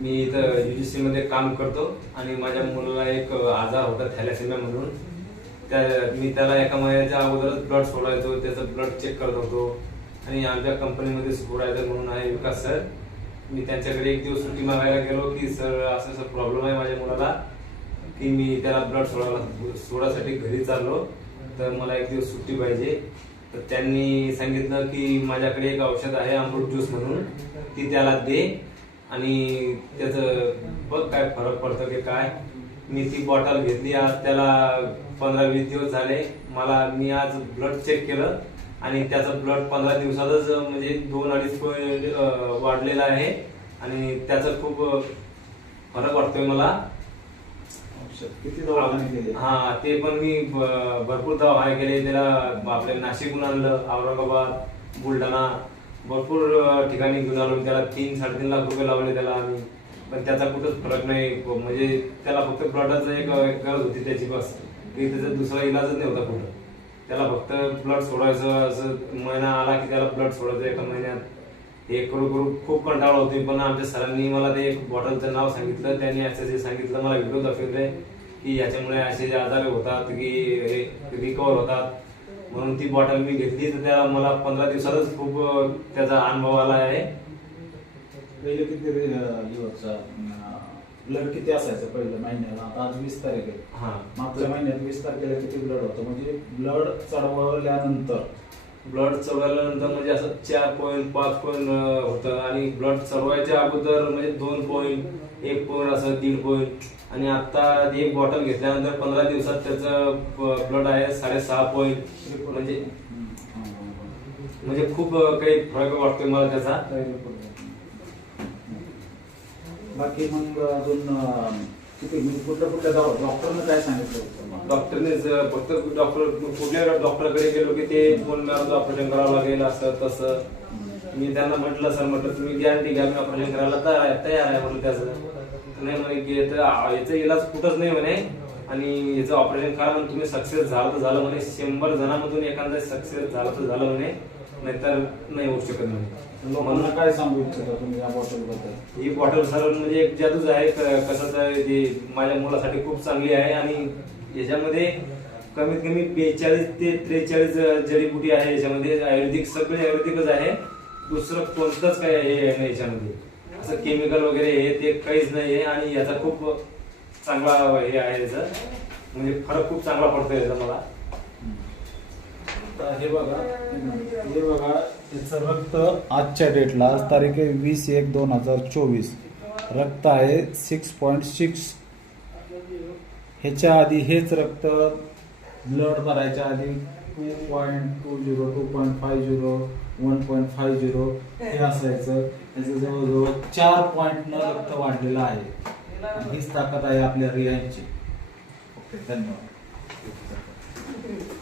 मी इथं युजीसी मध्ये काम करतो आणि माझ्या मुलाला एक आजार होता थॅलेसेमिया म्हणून. त्या मी त्याला एका महिन्याच्या अगोदरच ब्लड सोडायचो त्याचं ब्लड चेक करत होतो. आणि आमच्या कंपनीमध्ये सोडायचं म्हणून आहे विकास सर. मी त्यांच्याकडे एक दिवस सुट्टी मागायला गेलो की सर असं असं प्रॉब्लेम आहे माझ्या मुलाला की मी त्याला ब्लड सोडायला सोडासाठी घरी चाललो. तर मला एक दिवस सुट्टी पाहिजे. तर त्यांनी सांगितलं की माझ्याकडे एक औषध आहे अमृत ज्यूस म्हणून ती त्याला दे आणि त्याचं बघ काय फरक पडतो की काय. मी ती बॉटल घेतली आज त्याला पंधरा वीस दिवस झाले. मला मी आज ब्लड चेक केलं आणि त्याचं ब्लड पंधरा दिवसातच म्हणजे दोन अडीच पॉईंट वाढलेलं आहे. आणि त्याचं खूप फरक वाटतोय मला. किती दवाखाने केले? हा ते पण मी भरपूर दवाखाने केले. त्याला आपल्या नाशिकहून आणलं औरंगाबाद बुलढाणा. भरपूर ठिकाणी घेऊन आलो. त्याला तीन साडेतीन लाख रुपये लावले त्याला आम्ही. पण त्याचा कुठंच फरक नाही. म्हणजे त्याला फक्त ब्लडाचं एक गरज होती त्याची बस. की त्याचा दुसरा इलाजच नाही होता कुठं. त्याला फक्त ब्लड सोडायचं असं महिना आला की त्याला ब्लड सोडायचं एका महिन्यात. हे करू करू खूप कंटाळा होतोय. पण आमच्या सरांनी मला ते एक बॉटलचं नाव सांगितलं. त्यांनी असं जे सांगितलं. मला व्हिडिओ दाखवले की याच्यामुळे असे जे आजार होतात की हे रिकवर होतात. म्हणून ती बॉटल मी घेतली. तर त्याला मला पंधरा दिवसातच खूप त्याचा अनुभव आला आहे. पहिले किती ब्लड किती असायचं पहिलं महिन्याला? आता आज वीस तारीख आहे. हा. मागच्या महिन्यात वीस तारखेला किती ब्लड होतं? म्हणजे ब्लड चढवल्यानंतर ब्लड चढवल्यानंतर म्हणजे असं चार पॉईंट पाच पॉईंट होतं. आणि ब्लड चढवायच्या अगोदर म्हणजे दोन पॉईंट एक पॉईंट असं दीड पॉईंट आणि आता एक बॉटल घेतल्यानंतर पंधरा दिवसात त्याचं ब्लड आहे साडेसहा पॉईंट म्हणजे म्हणजे खूप काही फरक वाटतोय मला त्याचा. बाकी मग अजून अं, किती म्हणजे दवा डॉक्टरनं काय सांगितलं होतं तुम्हाला? डॉक्टरने ज- फक्त डॉक्टर कुठल्या डॉक्टरकडे गेलो की ते बोलणार ऑपरेशन करावं लागेल असं तसं. मी त्यांना म्हटलं सर म्हटलं तुम्ही गॅरंटी घ्या मी ऑपरेशन करायला तयार आहे तयार आहे म्हटलं त्याचं. नाही म्हणे की याचं आ- याचं इलाज कुठंच नाही म्हणे. आणि याचं ऑपरेशन करा म्हणून तुम्ही सक्सेस झालं तर झालं म्हणे. शंभर जणांमधून एखादा सक्सेस झालं तर झालं म्हणे. नाहीतर नाही होऊ शकत म्हणे. लोकांना काय सांगू इच्छिता तुम्ही या बॉटलबद्दल ही बॉटल सर म्हणजे एक जादूच आहे क- कसं आहे जे माझ्या मुलासाठी खूप चांगली आहे आणि याच्यामध्ये कमीत कमी बेचाळीस ते त्रेचाळीस जडीबुटी आहे याच्यामध्ये. आयुर्वेदिक सगळे आयुर्वेदिकच आहे. दुसरं कोणतंच काही हे आहे नाही याच्यामध्ये. असं केमिकल वगैरे हे ते काहीच नाही आहे आणि याचा खूप चांगला हे आहे याचा. म्हणजे फरक खूप चांगला पडतो याचा मला. आता हे बघा. हे बघा त्याचं रक्त आजच्या डेटला आज तारीख आहे वीस एक दोन हजार चोवीस. रक्त आहे सिक्स पॉईंट सिक्स. ह्याच्या आधी हेच रक्त ब्लड भरायच्या आधी two point two zero two point five zero one point five zero हे असायचं. याचं जवळजवळ चार पॉईंटनं रक्त वाढलेलं आहे. हीच ताकद आहे आपल्या रियांची. ओके धन्यवाद.